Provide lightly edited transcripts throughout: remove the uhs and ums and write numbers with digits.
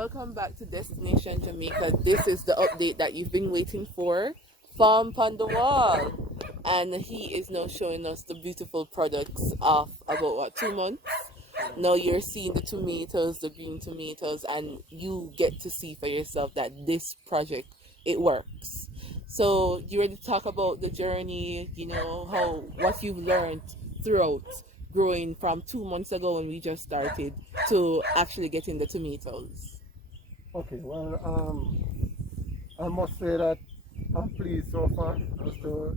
Welcome back to Destination Jamaica. This is the update that you've been waiting for. Farm on the wall. And he is now showing us the beautiful products of about 2 months. Now you're seeing the tomatoes, the green tomatoes, and you get to see for yourself that this project, it works. So you ready to talk about the journey, how what you've learned throughout growing from 2 months ago when we just started to actually getting the tomatoes. Okay, well, I must say that I'm pleased so far as to,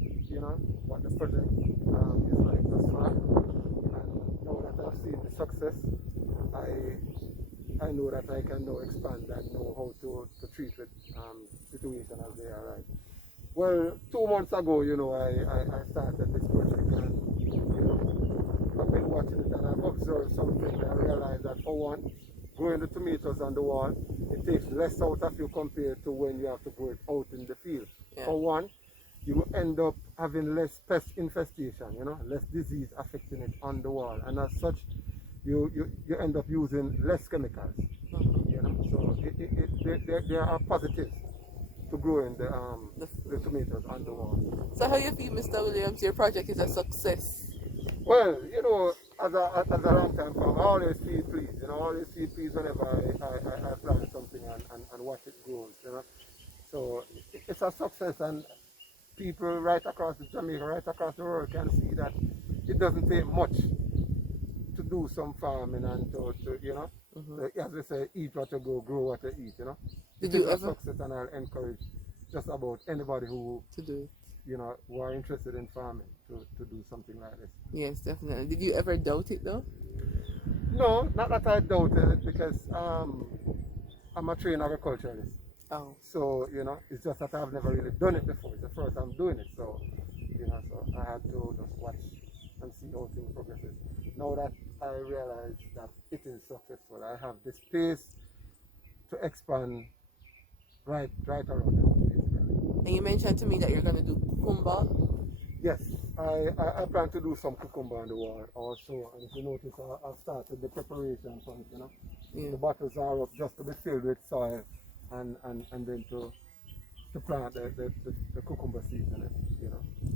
what the project is like thus far. And now that I've seen the success, I know that I can now expand and know how to treat with situation as they arise. Well, 2 months ago, I started this project and, I've been watching it and I've observed something and I realized that for one, growing the tomatoes on the wall, it takes less out of you compared to when you have to grow it out in the field. Yeah. For one, you end up having less pest infestation, less disease affecting it on the wall. And as such, you end up using less chemicals, So there are positives to growing the tomatoes on the wall. So how you feel, Mr. Williams? Your project is a success. Well, as a long time farmer, I always feel pleased. I always feel pleased whenever I plant something and watch it grow. So it's a success, and people right across the Jamaica, right across the world can see that it doesn't take much to do some farming and to as they say, eat what you grow what you eat. Did it you is a ever success, and I'll encourage just about anybody who to do it? who are interested in farming to do something like this. Yes, definitely. Did you ever doubt it though? No, not that I doubted it, because I'm a trained agriculturalist. Oh. So, it's just that I've never really done it before. It's the first time doing it. So, so I had to just watch and see how things progresses. Now that I realize that it is successful, I have the space to expand right around it. And you mentioned to me that you're going to do cucumber. Yes, I plan to do some cucumber on the wall also. And if you notice, I've started the preparation for it, Yeah. The bottles are up just to be filled with soil and then to plant the cucumber seeds in it,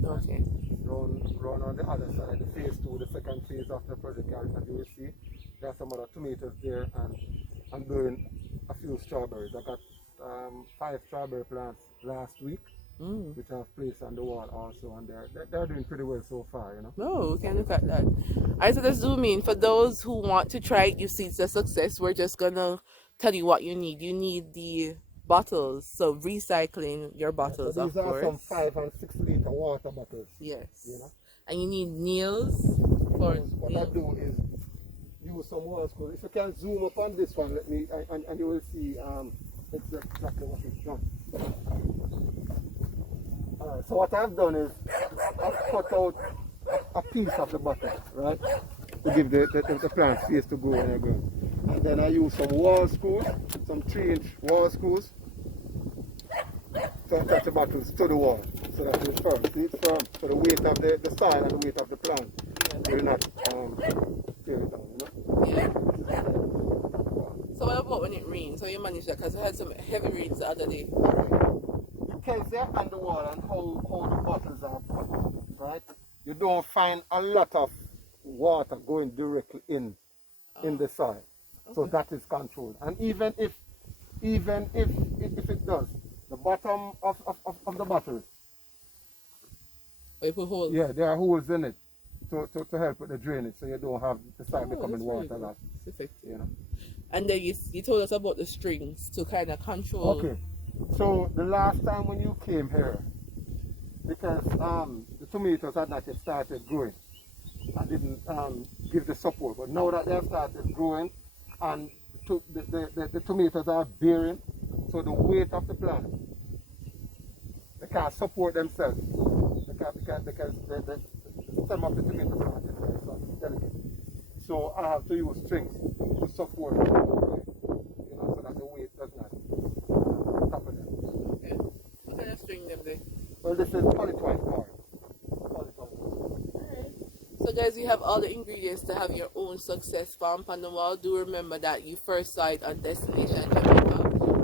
Okay. Run on the other side, the phase 2, the second phase of the project, as you will see. There are some other tomatoes there, and I'm doing a few strawberries. I got 5 strawberry plants last week, which I've placed on the wall also, and they're doing pretty well so far, Oh, we can look at that. Alright, so let's zoom in. For those who want to try it, you see it's a success. We're just gonna tell you what you need. You need the bottles, so recycling your bottles, so of these are course. some 5 and 6 liter water bottles. Yes. You know? And you need nails for what I do is use some wall screws. If you can zoom up on this one, let me, and you will see exactly what is done. So what I've done is I've cut out a piece of the bottle, right, to give the plant space to grow in the ground. And then I use some wall screws, some 3-inch wall screws, to attach the bottles to the wall so that it's firm. See, it's firm. So the weight of the soil and the weight of the plant will not tear it down, Yeah. So what about when it rains? How you manage that? Because I had some heavy rains the other day. Depends there on the wall and how the bottles are put, right? You don't find a lot of water going directly in the soil. Okay. So that is controlled. And even if it does, the bottom of the bottles, you put holes? Yeah, there are holes in it to help with the drainage, so you don't have the soil becoming waterlogged. It's effective. And then you told us about the strings to kind of control. Okay. So the last time when you came here, because the tomatoes had not yet started growing, I didn't give the support. But now that they have started growing and the tomatoes are bearing, so the weight of the plant, they can't support themselves. Because the stem of the tomato plant is very soft, it's delicate. So I have to use strings to support them, so that the weight does not topple them. Okay. What kind of string them there? Well, this is polytwine cord. Alright. So guys, you have all the ingredients to have your own success farm on the wall. Do remember that you first saw it on Destination Jamaica,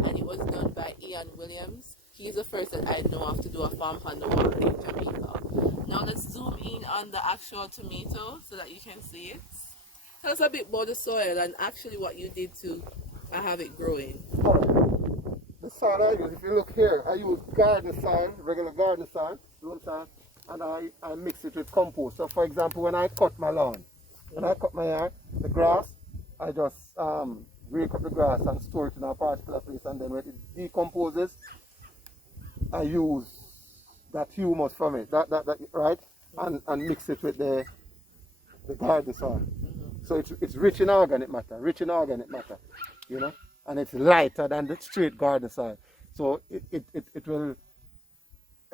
and it was done by Ian Williams. He's the first that I know of to do a farm on the wall in Jamaica. Now let's zoom in on the actual tomato so that you can see it. Tell us a bit about the soil and actually what you did to have it growing. The soil I use, if you look here, I use garden soil, regular garden soil, loam soil, and I mix it with compost. So for example, when I cut my lawn, when I cut my yard, the grass, I just break up the grass and store it in a particular place, and then when it decomposes, I use that humus from it, that right, and mix it with the garden soil. So it's rich in organic matter, you know, and it's lighter than the straight garden soil. So it will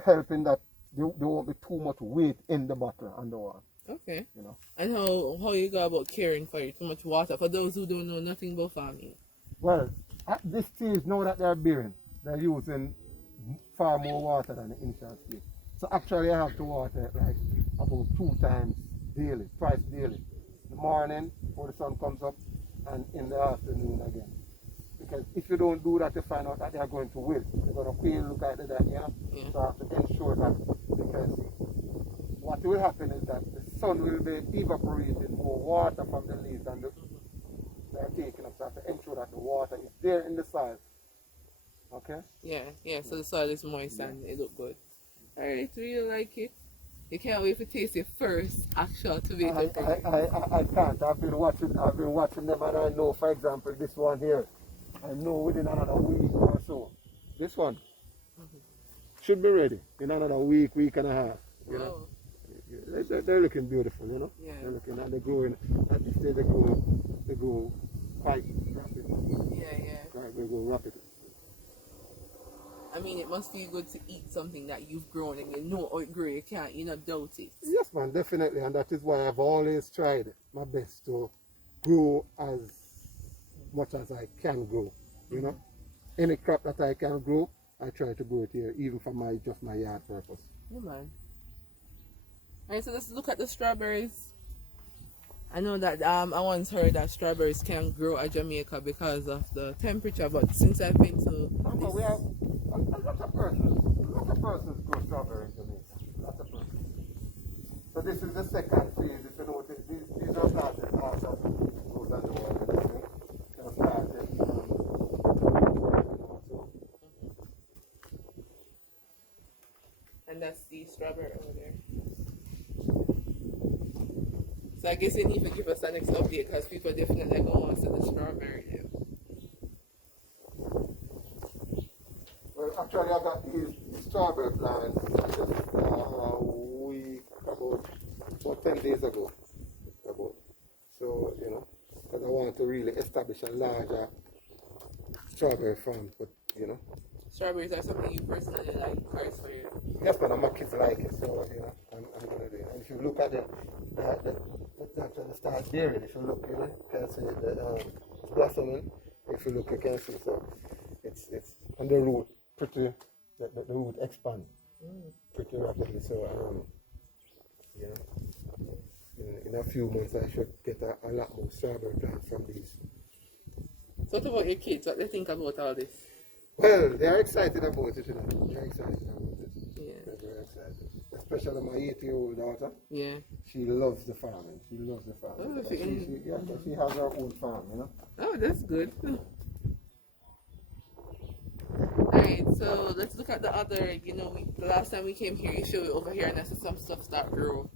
help in that there won't be too much weight in the bottle and the wall. Okay. You know. And how you go about caring for it? Too much water for those who don't know nothing about farming. Well, at this stage now that they're bearing, they're using far more water than the initial stage. So actually I have to water it like about 2 times daily, twice daily. In the morning before the sun comes up and in the afternoon again. Because if you don't do that, you find out that they are going to wilt. They're going to fail, look at that, you know. Yeah. So I have to ensure that, because what will happen is that the sun will be evaporating more water from the leaves than they're taking up. So I have to ensure that the water is there in the soil. Okay? Yeah, so the soil is moist and it look good. Alright, really like it. You can't wait to taste your first actual tomato. I can't. I've been watching them, and I know, for example, this one here, I know within another week or so, this one should be ready in another week and a half. You know? They're looking beautiful, you know. Yeah. They're looking, and they're growing. At this stage, they grow quite rapidly. Yeah. They grow rapidly. I mean, it must feel good to eat something that you've grown and you know how it grew. You not doubt it. Yes, man, definitely, and that is why I've always tried my best to grow as much as I can grow. You know, any crop that I can grow, I try to grow it here, even for just my yard purpose. Yeah, man. Alright, so let's look at the strawberries. I know that I once heard that strawberries can grow at Jamaica because of the temperature, but since I've been to this... We have a lot of persons grow strawberries in Jamaica. Lots of persons. So this is the second phase. If you notice, these are started after those on the wall. They're started also. And that's the strawberry over there. So I guess they need to give us a next update because people definitely go on to the strawberry now. Well, actually, I got these strawberry plants just a week, about 10 days ago. So, you know, because I wanted to really establish a larger strawberry farm, but, you know. Strawberries are something you personally like, or it's for you? Yes, man, my kids like it, so, you know, I'm going to do it. And if you look at it, it's actually start bearing. If you look, you know, you can see it's blossoming. If you look, you can see, so it's on the root, the root expand pretty rapidly, so, you know, in a few months I should get a lot more strawberry plants from these. So what about your kids? What do they think about all this? Well, they're excited about it, you know. They're excited about it. Yeah. They're very excited. Especially my 8-year-old daughter. Yeah. She loves the farming. Oh, she has her own farm, you know. Oh, that's good. Alright, so let's look at the other, you know, the last time we came here, you showed it over here and I said some stuff start grow.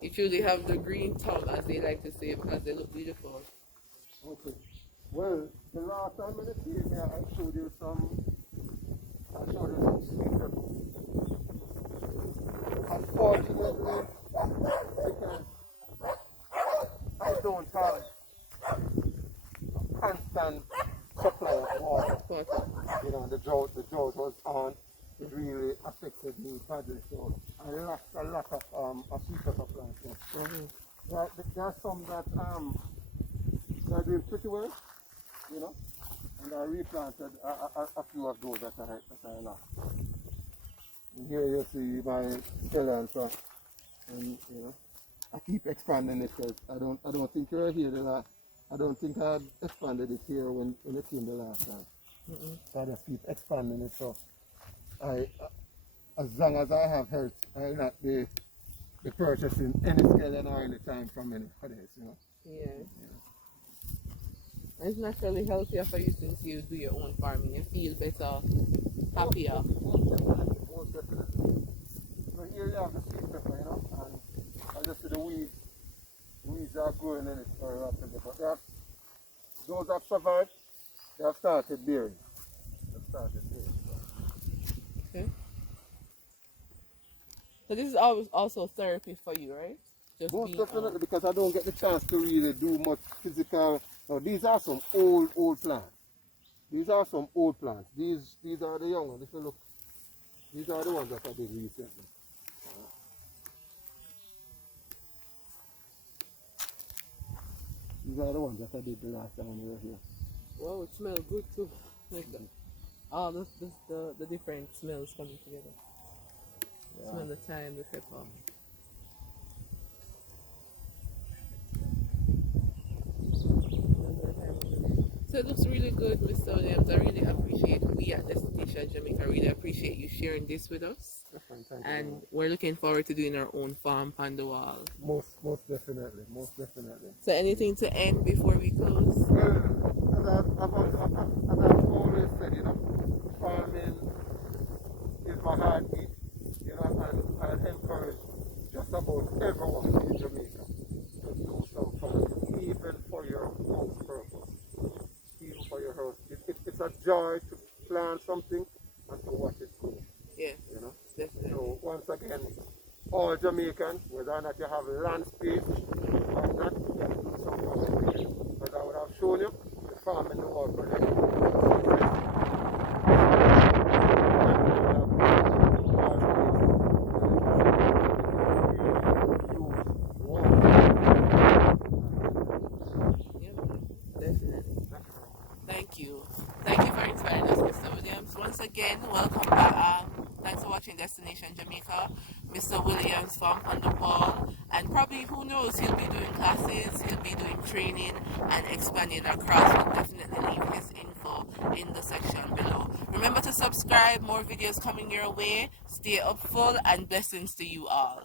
You truly have the green thumb, as they like to say, because they look beautiful. Okay. Well, the last time when I came here, I showed you some sweet peppers. Unfortunately, because I don't have a constant supply of water. You know, the drought was on. It really affected me badly. So I lost a lot of sweet pepper plants. Yeah. There are some that are doing pretty well, you know, and I replanted a few of those that I lost. And here you see my scallions And you know, I keep expanding it because I don't think you were here the last. I don't think I had expanded it here when it came the last time. So I just keep expanding it. So as long as I have health, I'll not be purchasing any scallion or any time from any others, you know. Yeah. And it's naturally healthier for you since you do your own farming. You feel better, happier. Most definitely, most definitely. So here you have the sweet pepper, you know, and I just see the weeds. Weeds are growing in it very rapidly, but those that survived, they have started bearing. They've started bearing. Okay. So this is always also therapy for you, right? Just Most being definitely, because I don't get the chance to really do much physical. Now, these are some old plants. These are some old plants. These are the young ones. If you look, these are the ones that I did recently. These are the ones that I did the last time we were here. Wow, it smells good too. Like all the different smells coming together. Yeah. Smell the thyme, the pepper. So it looks really good, Mr. Williams. I really appreciate we at Destination Jamaica. I really appreciate you sharing this with us. Thank you. And we're looking forward to doing our own farm on the wall. Most definitely, most definitely. So anything to end before we close? Well, as I've always said, you know, farming is my heartbeat, you know, and I encourage just about everyone in Jamaica to do some farming, even for your house purpose. Even for your house. It's a joy to plant something and to watch it grow. Yes, You know? definitely. So once again, all Jamaicans, whether or not you have land space or not, you can do some farming. Because I would have shown you the farm in the world project. Yep, definitely. Thank you. Thank you for inspiring us, Mr. Williams. Once again, welcome back. Thanks for watching Destination Jamaica. Mr. Williams from On the Wall. And probably, who knows, he'll be doing classes, he'll be doing training and expanding across. We'll definitely leave his info in the section below. Remember to subscribe, more videos coming your way. Stay upful and blessings to you all.